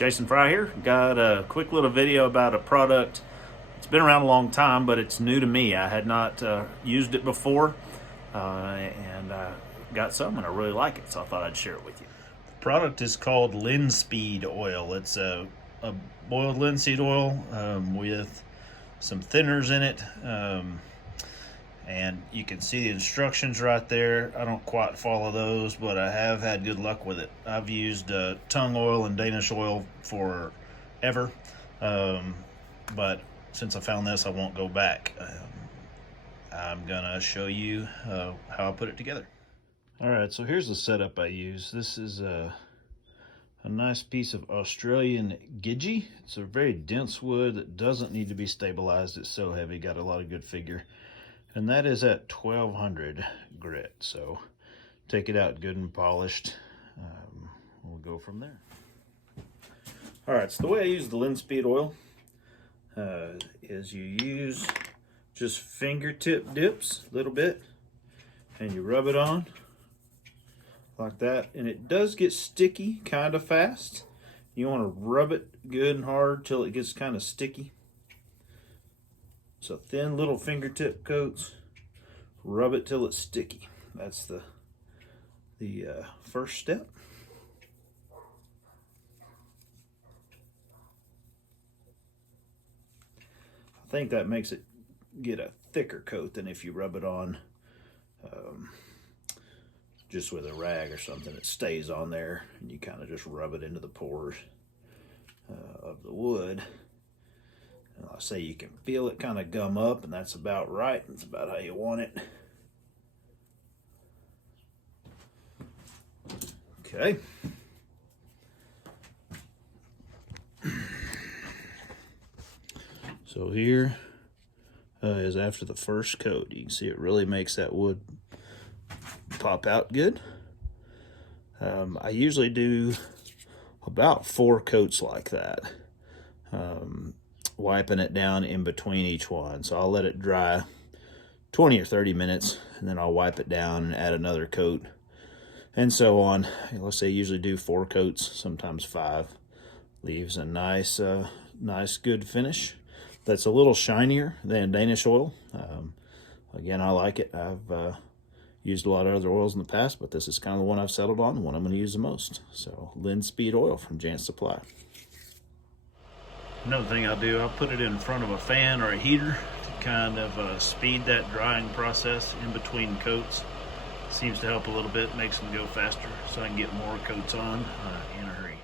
Jason Fry here. Got a quick little video about a product. It's been around a long time, but it's new to me. I had not used it before, and got some, and I really like it, so I thought I'd share it with you. The product is called LinSpeed Oil. It's a boiled linseed oil with some thinners in it. And you can see the instructions right there. I don't quite follow those, but I have had good luck with it. I've used tung oil and Danish oil forever, but since I found this, I won't go back. I'm gonna show you how I put it together. All right, so here's the setup I use. This is a nice piece of Australian gidgee. It's a very dense wood that doesn't need to be stabilized. It's so heavy, got a lot of good figure. And that is at 1200 grit. So take it out good and polished. We'll go from there. All right, so the way I use the LinSpeed oil is you use just fingertip dips a little bit, and you rub it on like that. And it does get sticky kind of fast. You want to rub it good and hard till it gets kind of sticky. So thin little fingertip coats, rub it till it's sticky. That's the first step. I think that makes it get a thicker coat than if you rub it on just with a rag or something. It stays on there, and you kind of just rub it into the pores of the wood. I say you can feel it kind of gum up, and that's about right. That's about how you want it. Okay. So here is after the first coat. You can see it really makes that wood pop out good. I usually do about 4 coats like that. Wiping it down in between each one. So I'll let it dry 20 or 30 minutes, and then I'll wipe it down and add another coat, and so on. Let's say I usually do 4 coats, sometimes 5. Leaves a nice good finish. That's a little shinier than Danish oil. Again, I like it. I've used a lot of other oils in the past, but this is kind of the one I've settled on, the one I'm going to use the most. So LinSpeed Oil from Jan's Supply. Another thing I'll do, I'll put it in front of a fan or a heater to kind of speed that drying process in between coats. Seems to help a little bit, makes them go faster, so I can get more coats on in a hurry.